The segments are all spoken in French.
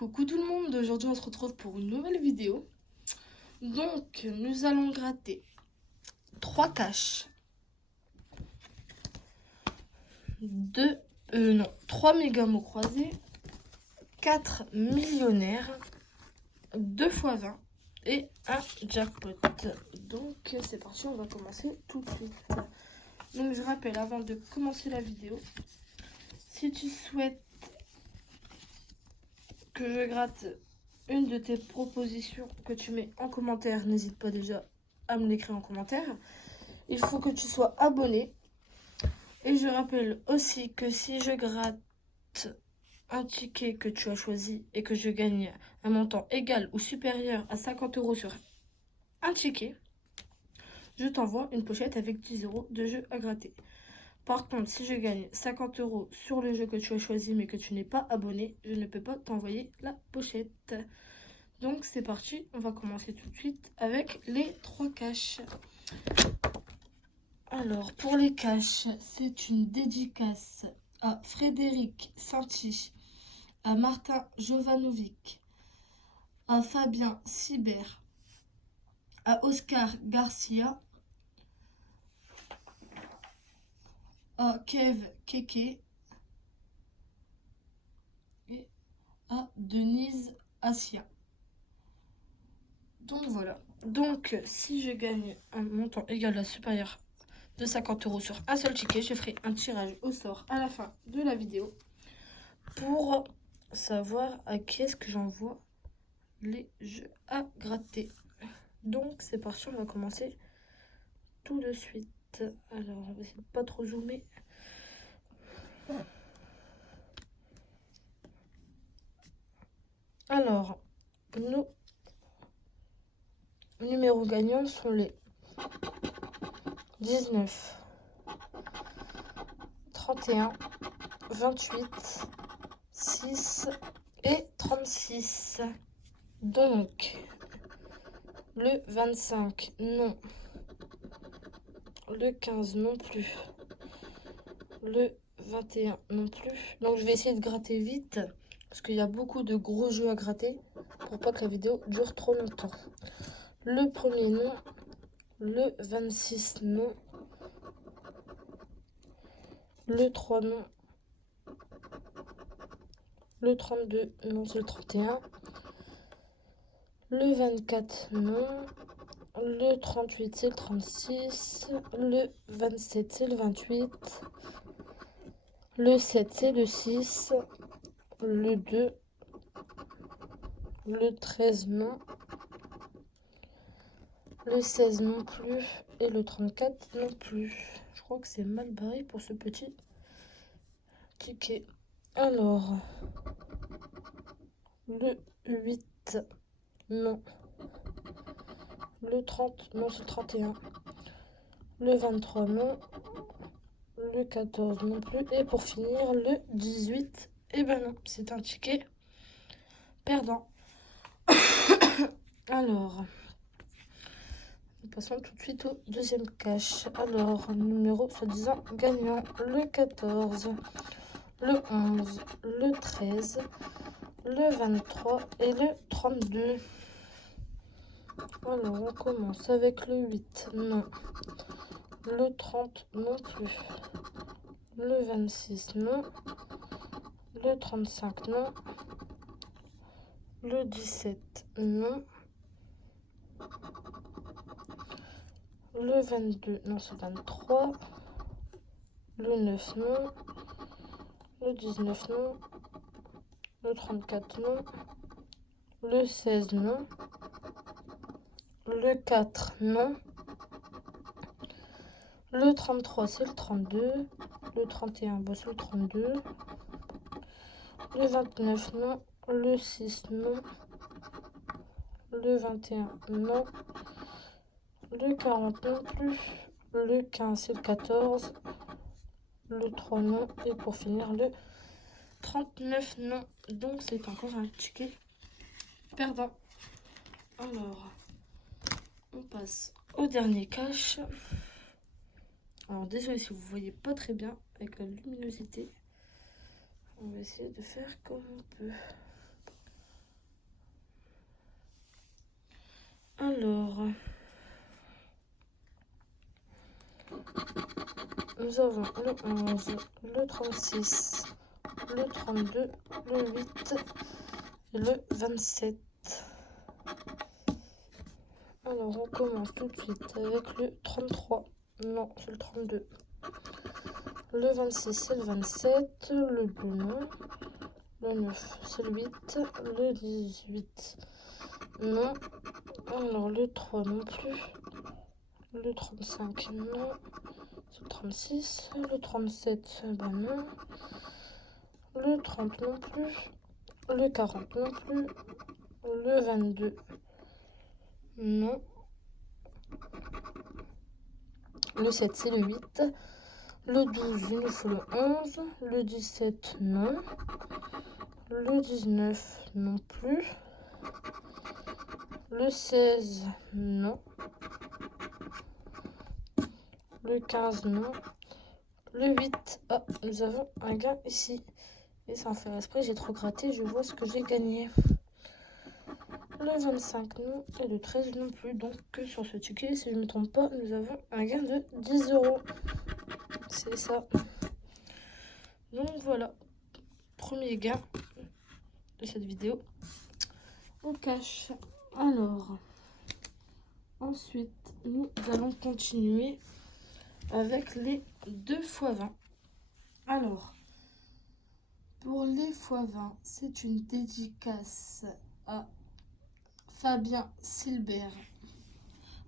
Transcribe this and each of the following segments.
Coucou tout le monde, aujourd'hui on se retrouve pour une nouvelle vidéo. Donc nous allons gratter 3 caches, 3 méga mots croisés, 4 millionnaires, 2 fois 20 et un jackpot. Donc c'est parti, on va commencer tout de suite. Donc je rappelle avant de commencer la vidéo, si tu souhaites que je gratte une de tes propositions que tu mets en commentaire, n'hésite pas déjà à me l'écrire en commentaire. Il faut que tu sois abonné. Et je rappelle aussi que si je gratte un ticket que tu as choisi et que je gagne un montant égal ou supérieur à 50 € sur un ticket, je t'envoie une pochette avec 10 € de jeu à gratter. Par contre, si je gagne 50 € sur le jeu que tu as choisi mais que tu n'es pas abonné, je ne peux pas t'envoyer la pochette. Donc c'est parti, on va commencer tout de suite avec les 3 caches. Alors pour les caches, c'est une dédicace à Frédéric Santi, à Martin Jovanovic, à Fabien Sibert, à Oscar Garcia, à Kev Keke et à Denise Assia. Donc voilà. Donc si je gagne un montant égal à supérieur de 50 € sur un seul ticket, je ferai un tirage au sort à la fin de la vidéo pour savoir à qui est-ce que j'envoie les jeux à gratter. Donc c'est parti, on va commencer tout de suite. Alors on va essayer de pas trop zoomer. Alors nos numéros gagnants sont les 19, 31, 28, 6 et 36. Donc le 25 non, le 15 non plus, le 21 non plus. Donc je vais essayer de gratter vite parce qu'il y a beaucoup de gros jeux à gratter pour pas que la vidéo dure trop longtemps. Le premier non, le 26 non, le 3 non, le 32 non, c'est le 31, le 24 non, le 38 c'est le 36, le 27 c'est le 28, le 7 c'est le 6, le 2, le 13 non, le 16 non plus et le 34 non plus. Je crois que c'est mal barré pour ce petit ticket. Alors, le 8 non, le 30 non, c'est le 31, le 23 non, le 14 non plus et pour finir le 18, et ben non, c'est un ticket perdant. Alors, nous passons tout de suite au deuxième cache. Alors, numéro soi-disant gagnant, le 14, le 11, le 13, le 23 et le 32. Alors, on commence avec le 8, non, le 30 non plus, le 26 non, le 35 non, le 17 non, le 22 non, c'est 23, le 9 non, le 19 non, le 34 non, le 16 non, le 4 non, le 33 c'est le 32, le 31 c'est le 32, le 29 non, le 6 non, le 21 non, le 40 non plus, le 15 c'est le 14, le 3 non et pour finir le 39 non. Donc c'est encore un ticket perdant. Alors on passe au dernier cache. Alors désolé si vous voyez pas très bien avec la luminosité. On va essayer de faire comme on peut. nous avons le 11, le 36, le 32, le 8 et le 27. Alors, on commence tout de suite avec le 33. Non, c'est le 32. Le 26, c'est le 27. Le 2, non. Le 9, c'est le 8. Le 18, non. Alors, le 3 non plus. Le 35, non. C'est le 36. Le 37, ben non. Le 30 non plus. Le 40 non plus. Le 22, non. Le 7, c'est le 8. Le 12, il nous faut le 11. Le 17, non. Le 19, non plus. Le 16, non. Le 15, non. Le 8, ah, nous avons un gain ici. Et sans faire exprès, j'ai trop gratté, je vois ce que j'ai gagné. Le 25, non. Et le 13 non plus. Donc, sur ce ticket, si je ne me trompe pas, nous avons un gain de 10 €. C'est ça. Donc, voilà. Premier gain de cette vidéo au cash. Alors, ensuite, nous allons continuer avec les 2 x 20. Alors, pour les x 20, c'est une dédicace à Fabien Silbert,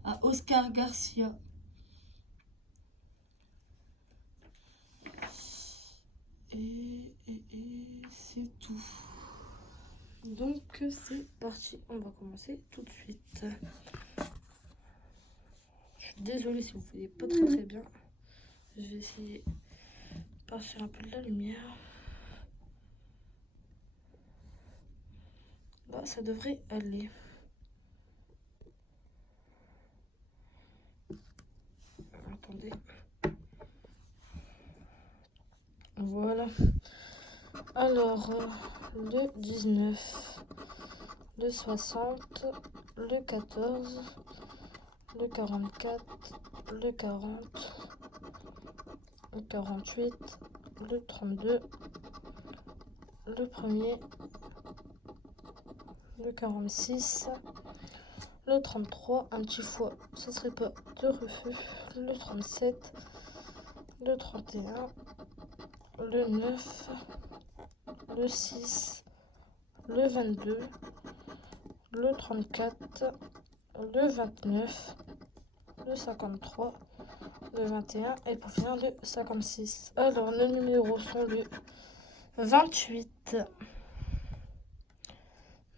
à Oscar Garcia, et c'est tout. Donc c'est parti, on va commencer tout de suite. Je suis désolée si vous ne voyez pas très bien. Je vais essayer de passer un peu de la lumière. Là, ça devrait aller. Attendez. Voilà. Alors, le 19, le 60, le 14, le 44, le 40, le 48, le 32, le premier, le 46, le 33, un petit fois, ça serait pas de refus, le 37, le 31, le 9, le 6, le 22, le 34, le 29, le 53, le 21 et pour finir le 56. Alors, nos numéros sont le 28.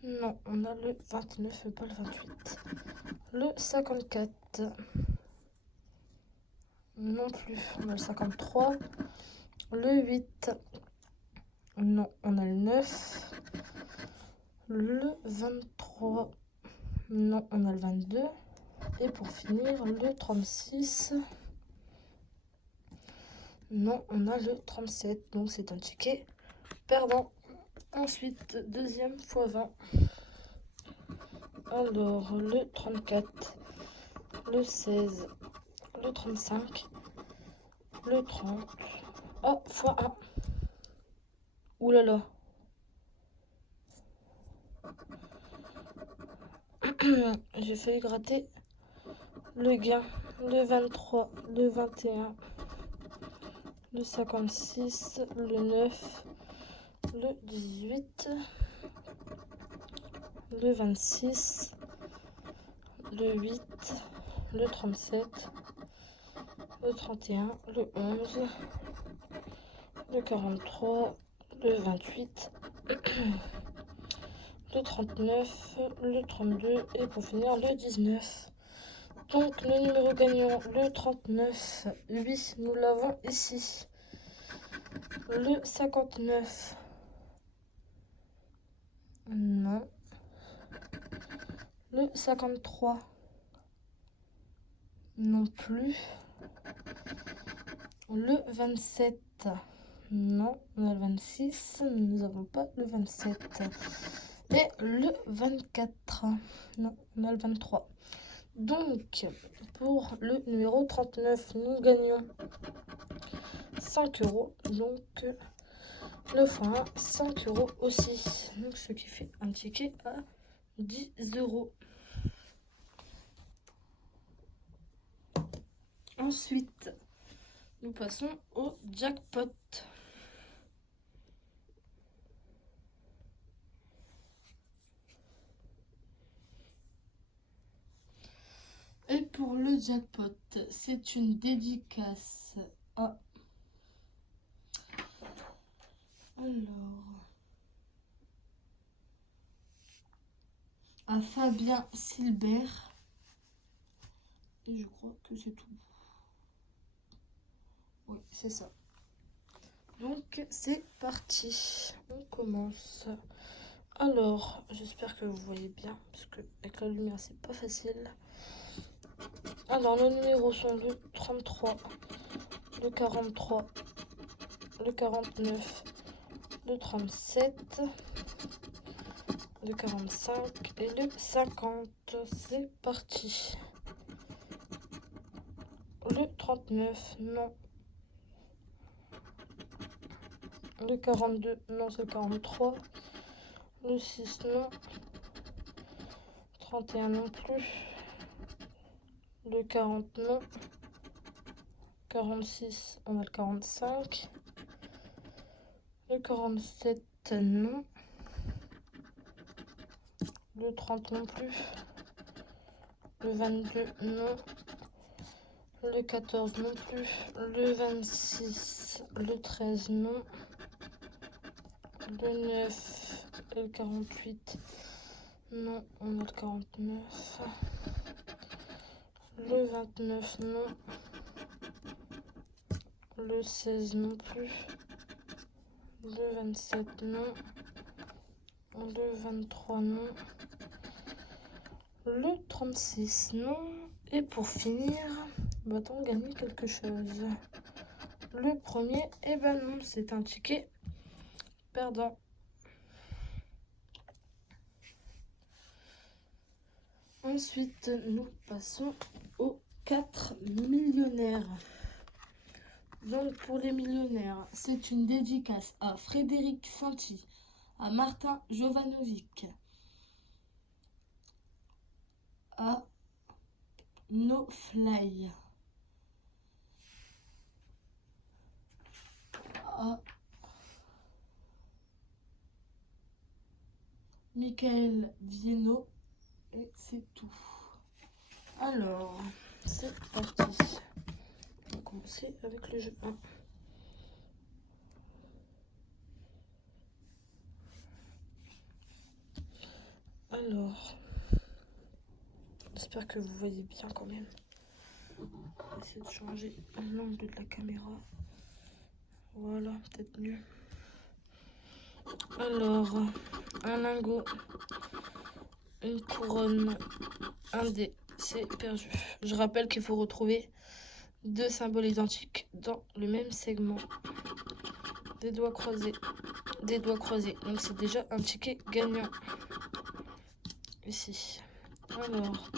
Non, on a le 29 et pas le 28. Le 54. Non plus. On a le 53. Le 8. Non, on a le 9. Le 23. Non, on a le 22. Et pour finir, le 36. Non, on a le 37. Donc c'est un ticket perdant. Ensuite, deuxième x 20. Alors, le 34, le 16, le 35, le 30. Oh, x 1. Ouh là là. J'ai failli gratter le gain. Le 23, le 21, le 56, le 9, le 18, le 26, le 8, le 37, le 31, le 11, le 43, le 28, le 39, le 32 et pour finir le 19. Donc le numéro gagnant, le 39, oui, nous l'avons ici. Le 59, non. Le 53, non plus. Le 27, non. On a le 26, nous n'avons pas le 27. Et le 24, non, on a le 23. Donc, pour le numéro 39, nous gagnons 5 €. Donc, 9 fois 1, 5 € aussi. Donc, ce qui fait un ticket à 10 €. Ensuite, nous passons au jackpot. Et pour le jackpot, c'est une dédicace à Fabien Silbert. Et je crois que c'est tout. Oui, c'est ça. Donc, c'est parti. On commence. Alors, j'espère que vous voyez bien, parce que avec la lumière, c'est pas facile. Alors, nos numéros sont le 33, le 43, le 49, le 37, le 45 et le 50. C'est parti. Le 39, non. Le 42, non, c'est le 43. Le 6, non. 31 non plus. Le 40, non. 46, on a le 45. Le 47, non. Le 30 non plus. Le 22, non. Le 14 non plus. Le 26, le 13, non. Le 9 et le 48, non, on a le 49. Le 29, non. Le 16 non plus. Le 27, non. Le 23, non. Le 36, non. Et pour finir, va-t-on gagner quelque chose? Le premier, eh ben non, c'est un ticket perdant. Ensuite, nous passons aux 4 millionnaires. Donc, pour les millionnaires, c'est une dédicace à Frédéric Santi, à Martin Jovanovic, à No Fly, à Michael Vienno, et c'est tout. Alors, c'est parti. On va commencer avec le jeu 1. Alors, j'espère que vous voyez bien quand même. On va essayer de changer l'angle de la caméra. Voilà, peut-être mieux. Alors, un lingot, une couronne, un dé, c'est perdu. Je rappelle qu'il faut retrouver 2 symboles identiques dans le même segment. Des doigts croisés, des doigts croisés. Donc c'est déjà un ticket gagnant. Ici. Alors,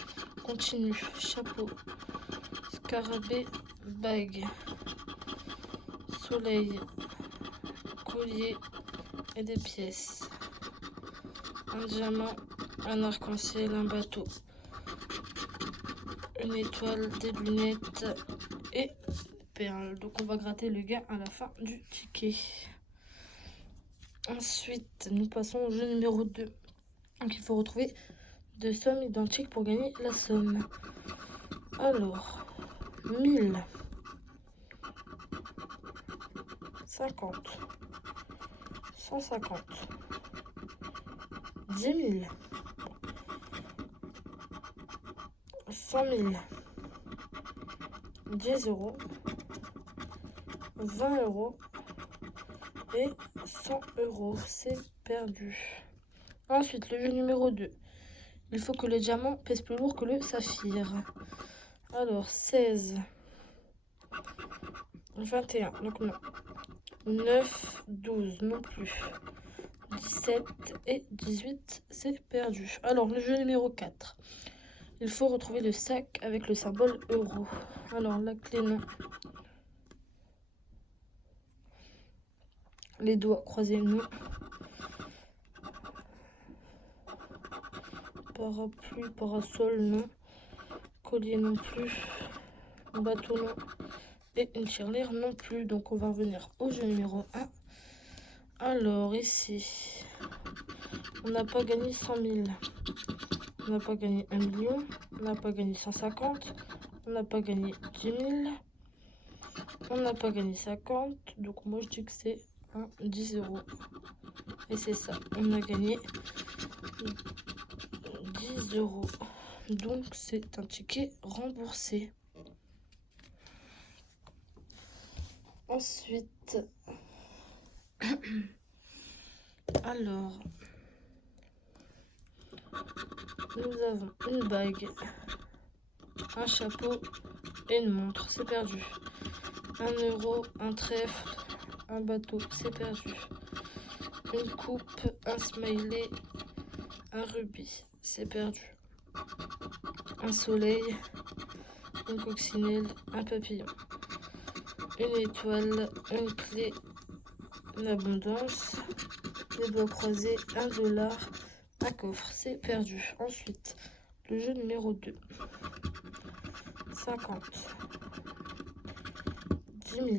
continue. Chapeau, scarabée, bague, soleil, collier et des pièces. Un diamant, un arc-en-ciel, un bateau, une étoile, des lunettes et des perles. Donc on va gratter le gain à la fin du ticket. Ensuite, nous passons au jeu numéro 2. Donc il faut retrouver 2 sommes identiques pour gagner la somme. Alors, 1000, 50, 150, 10 000, 100 000, 10 €, 20 € et 100 €. C'est perdu. Ensuite, le jeu numéro 2. Il faut que le diamant pèse plus lourd que le saphir. Alors, 16, 21, donc non. 9, 12, non plus. 17 et 18, c'est perdu. Alors, le jeu numéro 4. Il faut retrouver le sac avec le symbole euro. Alors, la clé, non. Les doigts croisés, non. Parapluie, parasol, non. Collier, non plus. Bateau, non. Et une tirelire, non plus. Donc, on va revenir au jeu numéro 1. Alors, ici, on n'a pas gagné 100 000. On n'a pas gagné 1 million. On n'a pas gagné 150. On n'a pas gagné 10 000. On n'a pas gagné 50. Donc, moi, je dis que c'est 10 euros. Et c'est ça. On a gagné 10 euros. Donc, c'est un ticket remboursé. Ensuite, alors, nous avons une bague, un chapeau et une montre. C'est perdu. 1 euro, un trèfle, un bateau. C'est perdu. Une coupe, un smiley, un rubis. C'est perdu. Un soleil, une coccinelle, un papillon. Une étoile, une clé, une abondance, les doigts croisés, 1 $, un coffre, c'est perdu. Ensuite, le jeu numéro 2. 50, 10 000,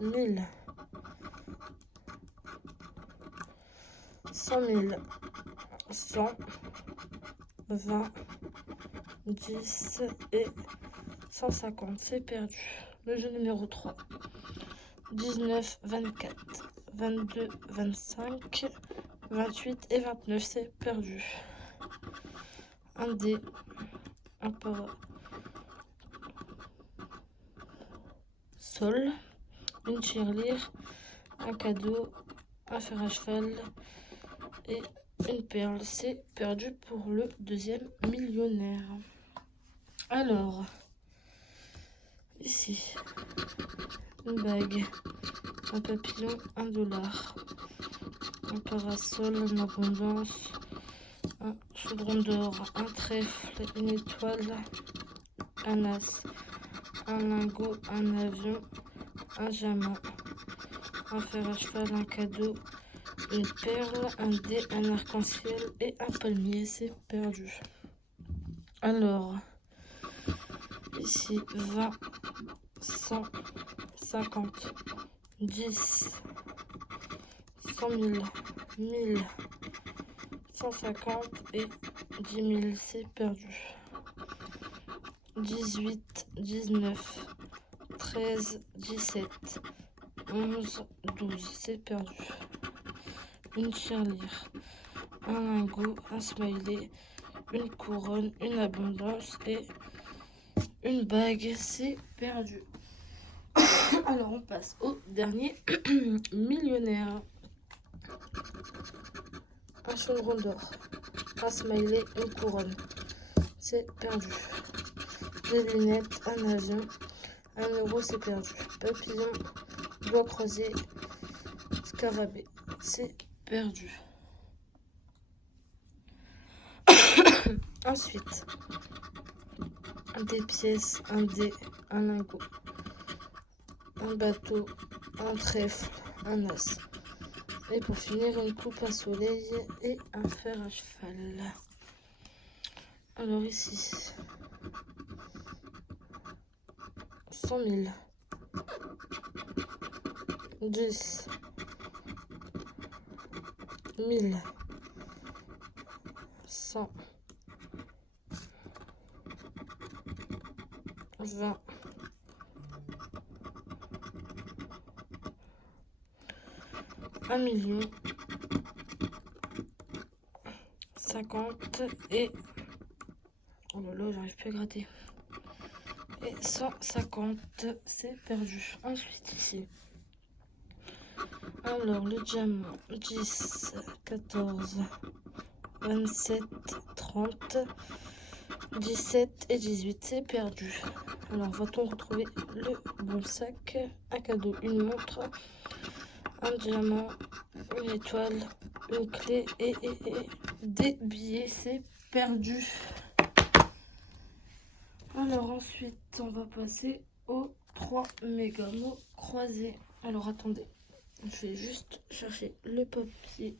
1000, 100 000, 100, 20, 10 et 150, c'est perdu. Le jeu numéro 3. 19, 24, 22, 25, 28 et 29, c'est perdu. Un dé, un parasol, une tirelire, un cadeau, un fer à cheval et une perle. C'est perdu pour le deuxième millionnaire. Alors, ici, une bague, un papillon, 1 $, un parasol, une abondance, un chaudron d'or, un trèfle, une étoile, un as, un lingot, un avion, un diamant, un fer à cheval, un cadeau, une perle, un dé, un arc-en-ciel et un palmier. C'est perdu. Alors, ici, 20, 100, 50, 10, 100 000, 1000, 150 et 10 000, c'est perdu. 18, 19, 13, 17, 11, 12, c'est perdu. Une tirelire, un lingot, un smiley, une couronne, une abondance et une bague, c'est perdu. Alors on passe au dernier millionnaire. Un chaudron d'or, un smiley, une couronne, c'est perdu. Des lunettes, un avion, 1 euro, c'est perdu. Papillon, doigts croisés, scarabée, c'est perdu. Ensuite, des pièces, un dé, un lingot, un bateau, un trèfle, un as. Et pour finir, une coupe, un soleil et un fer à cheval. Alors ici, 100 000, 10, 1000, 100, 20, 1 million, 50 et... Oh là là, j'arrive plus à gratter. Et 150, c'est perdu. Ensuite ici. Alors le diamant, 10, 14, 27, 30, 17 et 18, c'est perdu. Alors va-t-on retrouver le bon sac? Un cadeau, une montre, un diamant, une étoile, une clé et des billets, c'est perdu. Alors ensuite, on va passer aux 3 méga-mots croisés. Alors attendez, je vais juste chercher le papier.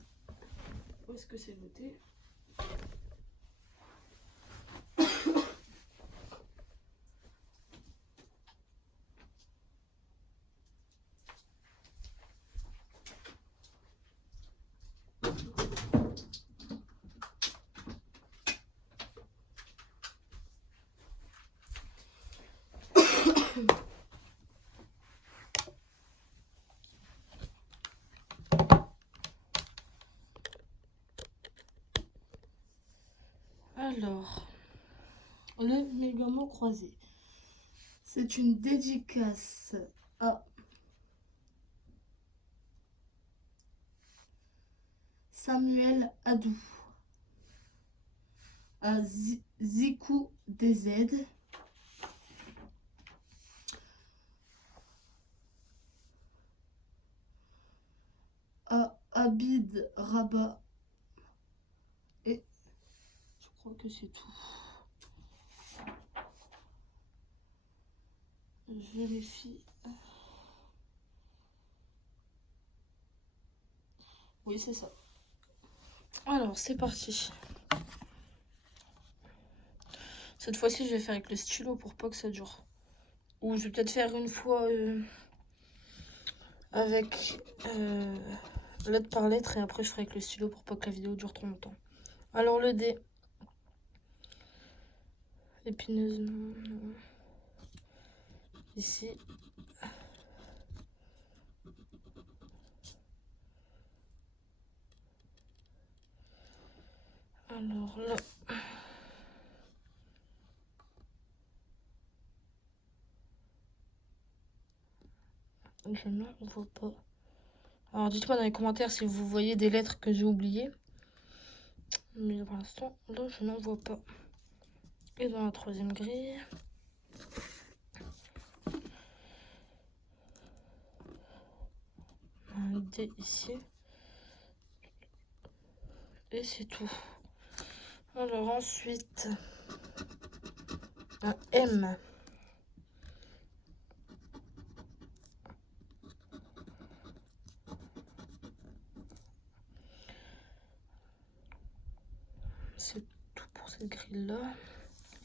Où est-ce que c'est noté? Alors, le méga-mot croisé, c'est une dédicace à Samuel Adou, à Zikou DZ, à Abid Rabat, et je crois que c'est tout. Je vérifie. Oui, c'est ça. Alors, c'est parti. Cette fois-ci, je vais faire avec le stylo pour pas que ça dure. Ou je vais peut-être faire une fois avec lettre par lettre et après je ferai avec le stylo pour pas que la vidéo dure trop longtemps. Alors le D. Épineuse, non. Ici. Alors là. Je ne vois pas. Alors dites-moi dans les commentaires si vous voyez des lettres que j'ai oubliées. Mais pour l'instant, là, je n'en vois pas. Et dans la troisième grille. Un D ici. Et c'est tout. Alors ensuite, un M. C'est tout pour cette grille-là.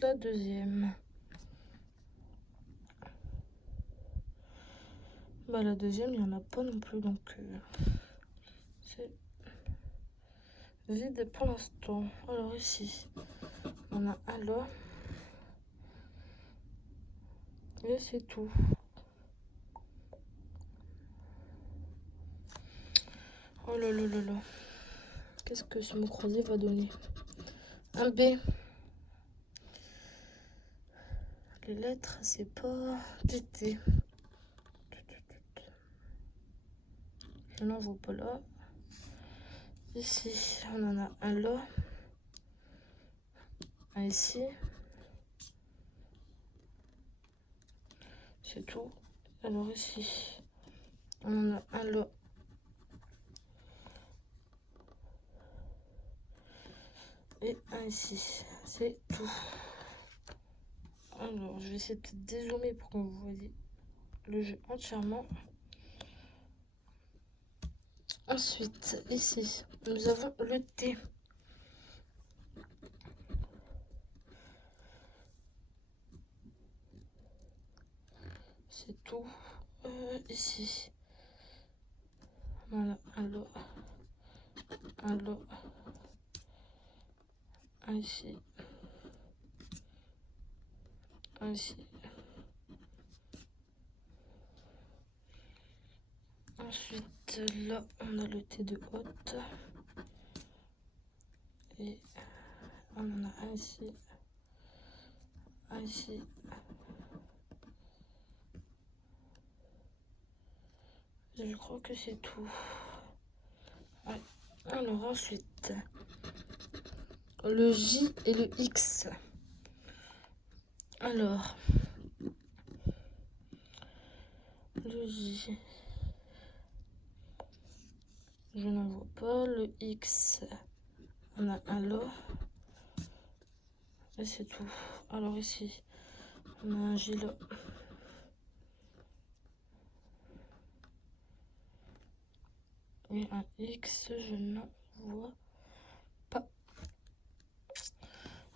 La deuxième. Bah la deuxième, il n'y en a pas non plus, donc c'est vide pour l'instant. Alors ici, on a un là. Et c'est tout. Oh là là là là. Qu'est-ce que ce mot croisé va donner? Un B. Les lettres, c'est pas TT. Je n'en vois pas là. Ici, on en a un là. Un ici. C'est tout. Alors ici, on en a un là. Et un ici. C'est tout. Alors, je vais essayer de dézoomer pour que vous voyez le jeu entièrement. Ensuite, ici, nous avons le T. C'est tout. Ici, on a un là, un là, un ici, un ici. Ensuite, là, on a le T de haute. Et on en a un ici, un ici. Je crois que c'est tout. Ouais. Alors ensuite, le J et le X. Alors, le J, je n'en vois pas. Le X, On a un là. Et c'est tout. Alors ici, on a un J là. Et un X, je n'en vois pas.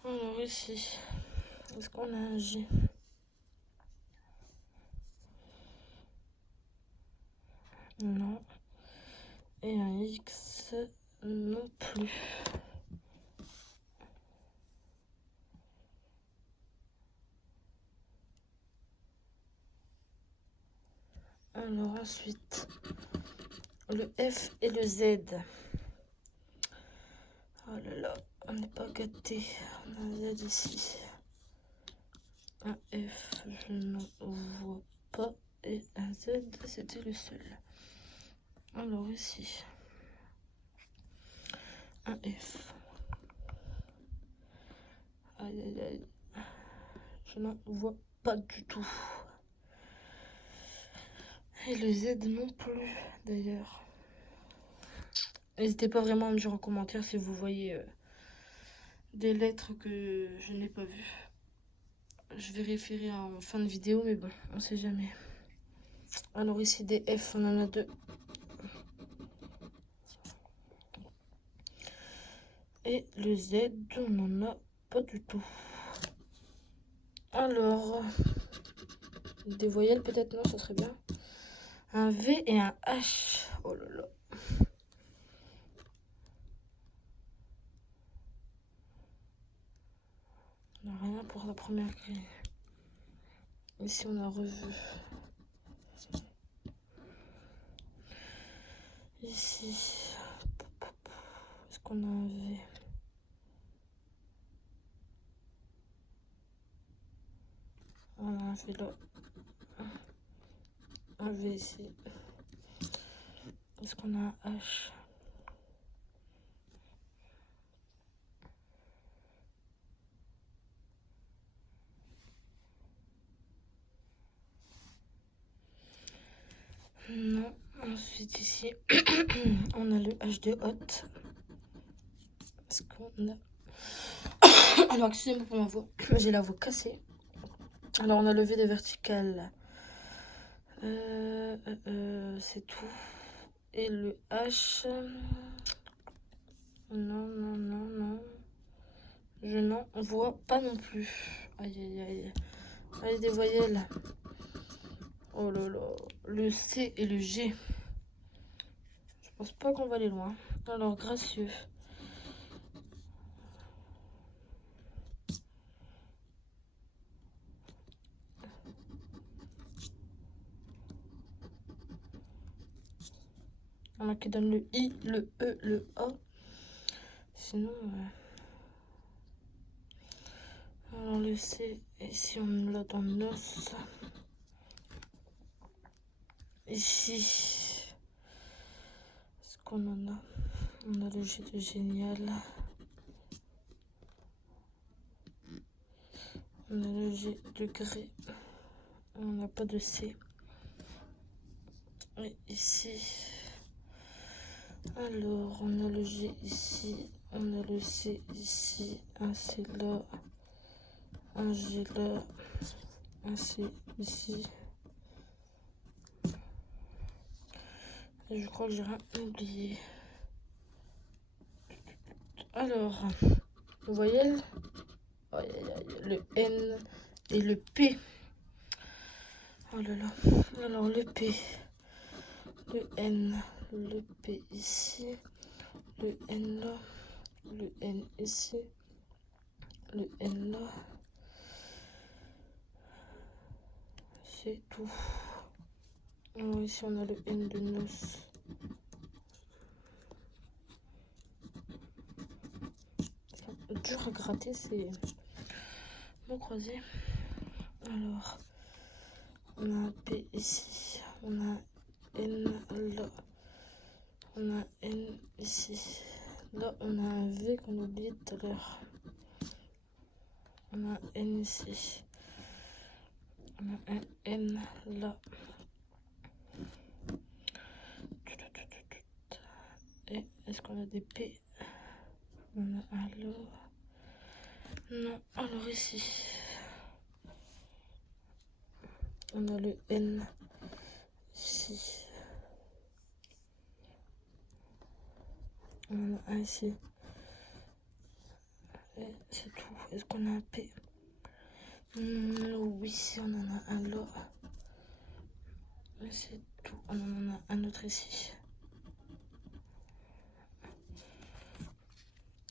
Alors ici, est-ce qu'on a un J? Non. Et un X non plus. Alors ensuite, le F et le Z. Oh là là, on n'est pas gâté. On a un Z ici. Un F, je n'en vois pas. Et un Z, c'était le seul. Alors ici, un F. Aïe aïe aïe. Je n'en vois pas du tout. Et le Z non plus, d'ailleurs. N'hésitez pas vraiment à me dire en commentaire si vous voyez des lettres que je n'ai pas vues. Je vérifierai en fin de vidéo, mais bon, on sait jamais. Alors ici, des F, on en a 2. Et le Z, on n'en a pas du tout. Alors, des voyelles peut-être, non, ça serait bien. Un V et un H. Oh là là. On n'a rien pour la première grille. Ici, on a revu. Ici. Est-ce qu'on a un V? On a un V là. Un V ici. Est-ce qu'on a un H? Non. Ensuite ici, on a le H de haute. Est-ce qu'on a... Alors, excusez-moi pour ma voix. J'ai la voix cassée. Alors, on a le V de vertical. C'est tout. Et le H... Non, non, non, non. Je n'en vois pas non plus. Aïe, aïe, aïe. Allez, des voyelles. Oh là là. Le C et le G. Je pense pas qu'on va aller loin. Alors, gracieux. On a qui donne le I, le E, le A. Sinon... Alors le C, ici on l'a dans l'os. Ici, est-ce qu'on en a? On a le G de génial. On a le G de gré. On n'a pas de C. Et ici, alors on a le G ici. On a le C ici. Un C là. Un G là. Un C ici. Et je crois que j'ai rien oublié. Alors, voyelle. Aïe, aïe, aïe, le N et le P. Oh là là. Alors le P, le N, le P ici, le N là, le N ici, le N là. C'est tout. Alors ici on a le N de noce. Dur à gratter, c'est mon croisé. Alors, on a un P ici, on a un N là, on a un N ici. Là, on a un V qu'on a oublié tout à l'heure. On a un N ici. On a un N là. Et est-ce qu'on a des P? On a alors... Non, alors ici, on a le N. Ici, on en a un ici. Et c'est tout. Est-ce qu'on a un P? Oui, on en a un là. Et c'est tout. On en a un autre ici.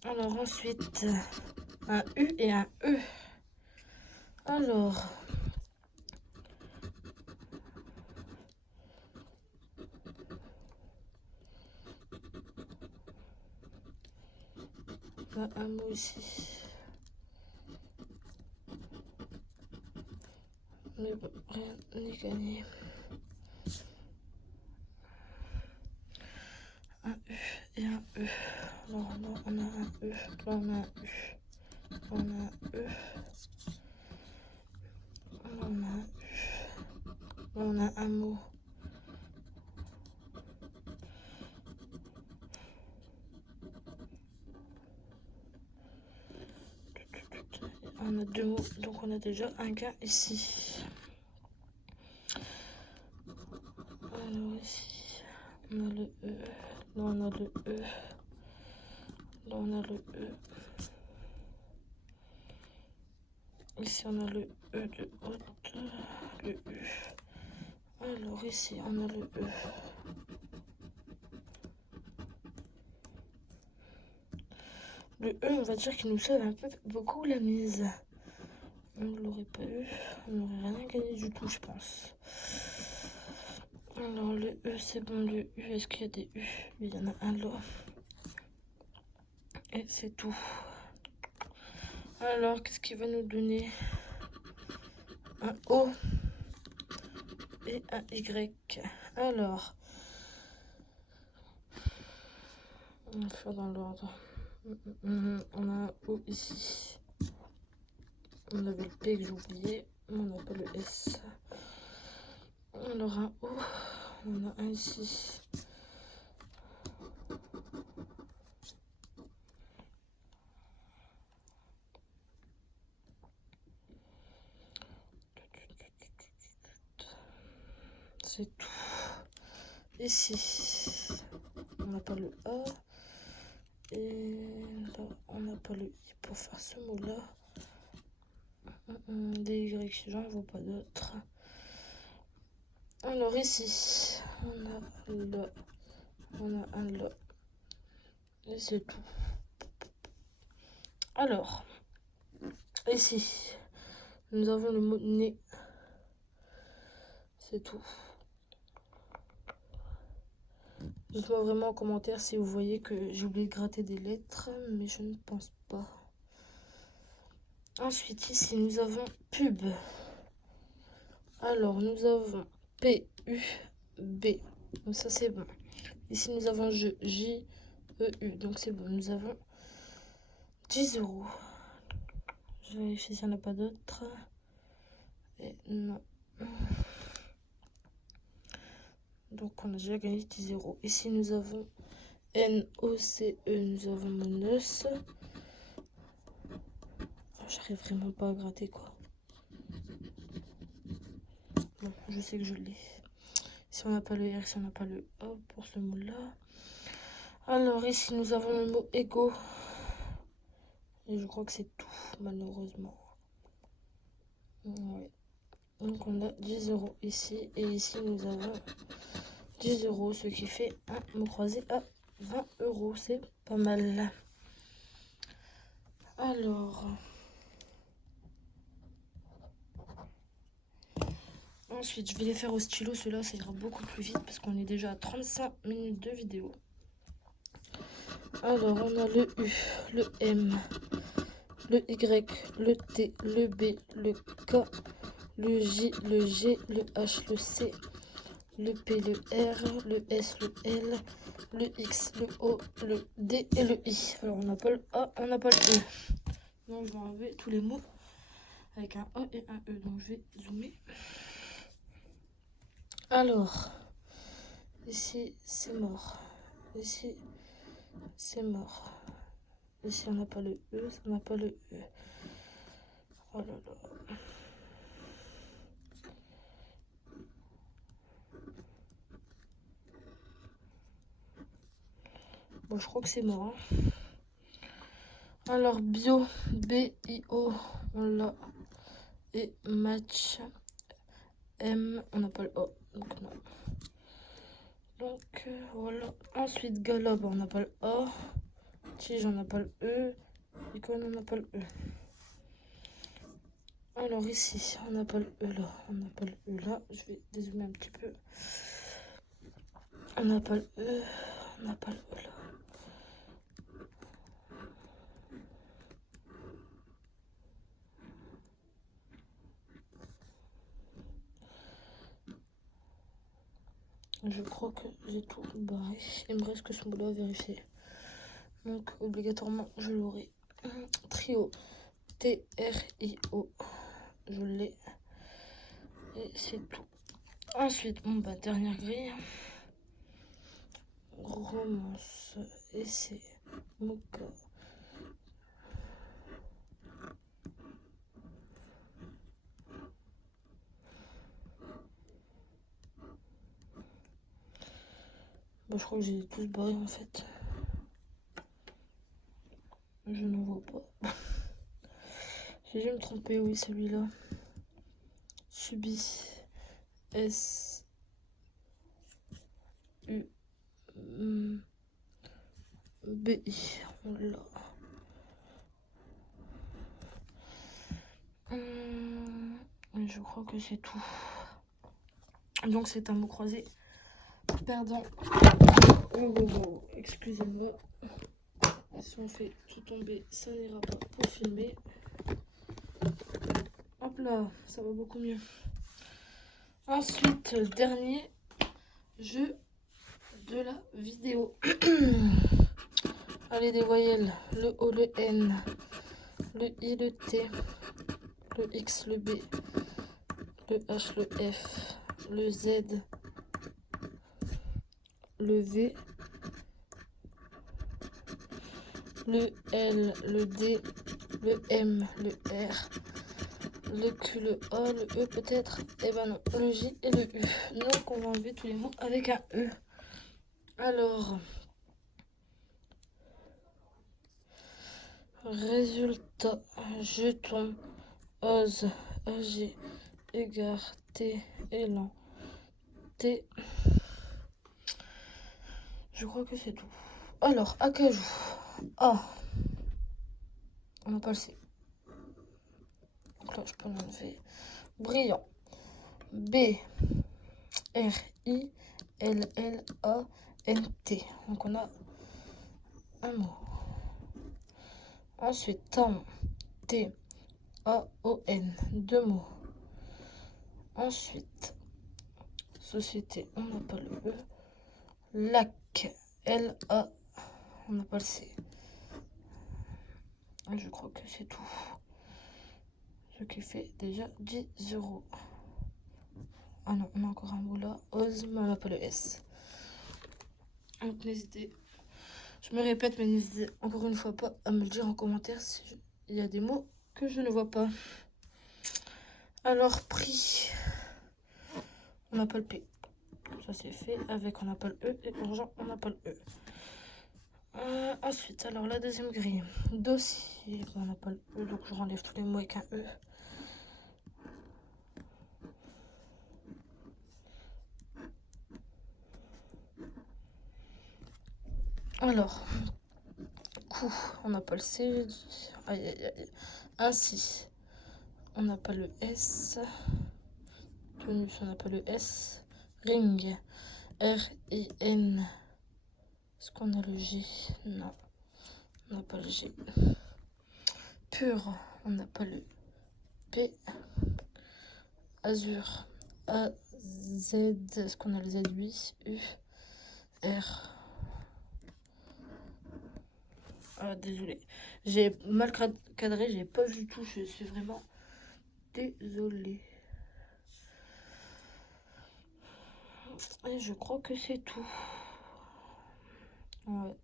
Alors ensuite, un U et un E. Alors, on a un mot ici. Mais bon, rien n'est gagné. Un U et un E. Alors là, on a un E. Là, on a un U. On a un E. Là, on a un U. Là, on a un mot. On a deux mots, donc on a déjà un gain ici. Alors ici, on a le E. Là, on a le E. Là, on a le E. Ici, on a le E de haute, le U. Alors ici, on a le E. Le E, on va dire qu'il nous sauve un peu beaucoup la mise. On ne l'aurait pas eu, on n'aurait rien gagné du tout, je pense. Alors le E, c'est bon, le U, est-ce qu'il y a des U? Il y en a un là. Et c'est tout. Alors, qu'est-ce qu'il va nous donner? Un O et un Y. Alors, on va faire dans l'ordre. On a un O ici. On avait le P que j'ai oublié. On n'a pas le S. Alors un O. On a un ici. C'est tout. Ici, on n'a pas le A. Et là, on n'a pas le I pour faire ce mot-là. Des Y, j'en vois pas d'autres. Alors ici, on a là. On a un là. Et c'est tout. Alors, ici, nous avons le mot nez. C'est tout. Dites-moi vraiment en commentaire si vous voyez que j'ai oublié de gratter des lettres, mais je ne pense pas. Ensuite, ici, nous avons pub. Alors, nous avons P, U, B. Donc ça, c'est bon. Ici, nous avons je, J, E, U. Donc c'est bon. Nous avons 10 euros. Je vérifie s'il n'y en a pas d'autres. Et non. Donc on a déjà gagné 10 euros. Ici, nous avons N, O, C, E. Nous avons Monos. J'arrive vraiment pas à gratter, quoi. Bon, je sais que je l'ai. Si on n'a pas le R, si on n'a pas le A pour ce mot-là. Alors ici, nous avons le mot ego. Et je crois que c'est tout, malheureusement. Ouais. Donc on a 10 euros ici. Et ici, nous avons 10 euros, ce qui fait un mot croisé à 20 euros. C'est pas mal. Alors... Ensuite, je vais les faire au stylo. Ceux-là, ça ira beaucoup plus vite parce qu'on est déjà à 35 minutes de vidéo. Alors, on a le U, le M, le Y, le T, le B, le K, le J, le G, le H, le C, le P, le R, le S, le L, le X, le O, le D et le I. Alors, on n'a pas le A, on n'a pas le E. Donc, je vais enlever tous les mots avec un A et un E. Donc, je vais zoomer. Alors, ici, c'est mort. Ici, c'est mort. Ici, on n'a pas le E, ça n'a pas le E. Oh là là. Bon, je crois que c'est mort. Hein. Alors, bio, B-I-O, on l'a. Et match, M, on n'a pas le O, donc non. Donc, voilà. Ensuite, galope, on n'a pas le A. Tige, on n'a pas le E. Icône, on n'a pas le E. Alors, ici, on n'a pas le E là. On n'a pas le E là. Je vais dézoomer un petit peu. On n'a pas le E. On n'a pas le E là. Je crois que j'ai tout barré. Il me reste que ce boulot à vérifier. Donc, obligatoirement, je l'aurai. Trio. T-R-I-O. Je l'ai. Et c'est tout. Ensuite, bon, bah, dernière grille. Romance. Essai. Mocha. Bah, je crois que j'ai tous barré en fait. Je ne vois pas. J'ai dû me tromper, oui, celui-là. Subis. S. U. B. I. On l'a. Je crois que c'est tout. Donc c'est un mot croisé. Perdant. Oh, excusez-moi. Si on fait tout tomber, ça n'ira pas pour filmer. Hop là, ça va beaucoup mieux. Ensuite, dernier jeu de la vidéo. Allez, des voyelles. Le O, le N, le I, le T, le X, le B, le H, le F, le Z, le V, le L, le D, le M, le R, le Q, le A, le E peut-être. Et ben non, le J et le U. Donc on va enlever tous les mots avec un E. Alors, résultat, jeton, ose, ag, égard, T, élan, T. Je crois que c'est tout. Alors, acajou. A. On n'a pas le C. Donc là, je peux l'enlever. Brillant. B. R. I. L. L. A. N. T. Donc on a un mot. Ensuite, temps. T. A. O. N. Deux mots. Ensuite, société. On n'a pas le E. Lac. L. A. On n'a pas le C. Je crois que c'est tout. Ce qui fait déjà 10 euros. Ah non, on a encore un mot là. Ose, mais on n'a pas le S. Donc n'hésitez, je me répète, mais n'hésitez encore une fois pas à me le dire en commentaire si il y a des mots que je ne vois pas. Alors, prix. On n'a pas le P. Ça c'est fait. Avec on n'a pas le E. Et argent, on n'a pas le E. Ensuite, alors la deuxième grille. Dossier. On n'a pas le E, donc je renlève tous les mots avec un E. Alors, coup, on n'a pas le C. Aïe, aïe, aïe. Ainsi, on n'a pas le S. Tenue, on n'a pas le S. Ring. R-I-N. Est-ce qu'on a le G? Non, on n'a pas le G. Pur, on n'a pas le P. Azur. A-Z. Est-ce qu'on a le Z? Oui. U. R. Ah, désolé. J'ai mal cadré, j'ai pas vu tout. Je suis vraiment désolée. Et je crois que c'est tout. Ouais.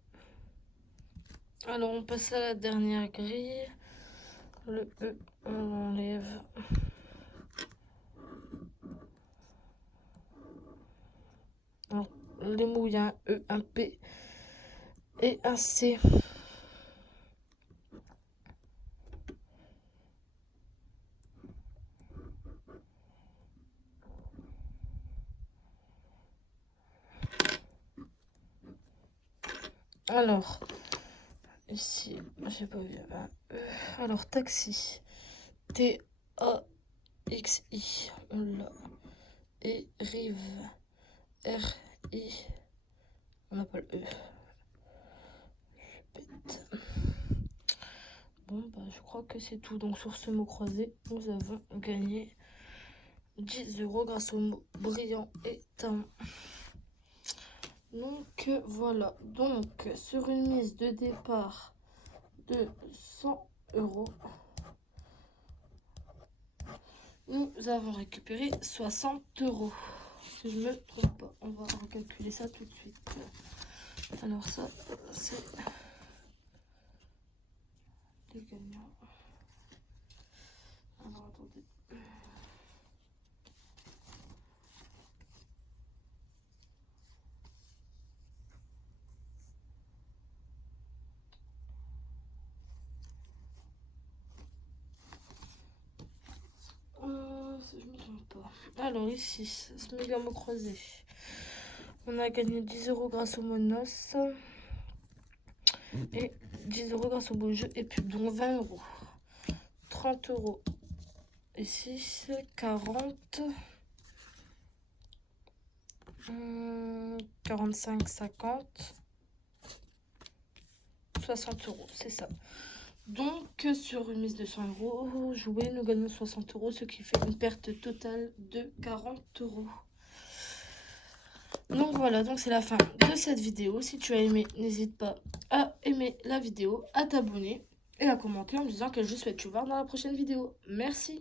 Alors, on passe à la dernière grille. Le E, on enlève. Alors, les mots, il y a un E, un P et un C. Alors, ici, j'ai pas vu un E. Alors, taxi. T-A-X-I. On l'a. Et rive. R-I. On n'a pas le E. Je pète. Bon, bah, je crois que c'est tout. Donc, sur ce mot croisé, nous avons gagné 10 € grâce au mot brillant et talent. Donc, voilà. Donc, sur une mise de départ de 100 €, nous avons récupéré 60 €. Si je ne me trompe pas, on va recalculer ça tout de suite. Alors ça, c'est les gagnants. Alors attendez. Si je me trompe pas. Alors ici, ce méga mot croisé. On a gagné 10 € grâce au mot noce. Et 10 € grâce au beau jeu et pub. Donc 20 €. 30 € ici, 40. 45, 50. 60 €, c'est ça. Donc, sur une mise de 100 € jouée, nous gagnons 60 €, ce qui fait une perte totale de 40 €. Donc voilà, donc c'est la fin de cette vidéo. Si tu as aimé, n'hésite pas à aimer la vidéo, à t'abonner et à commenter en me disant quel jeu souhaites-tu voir dans la prochaine vidéo. Merci.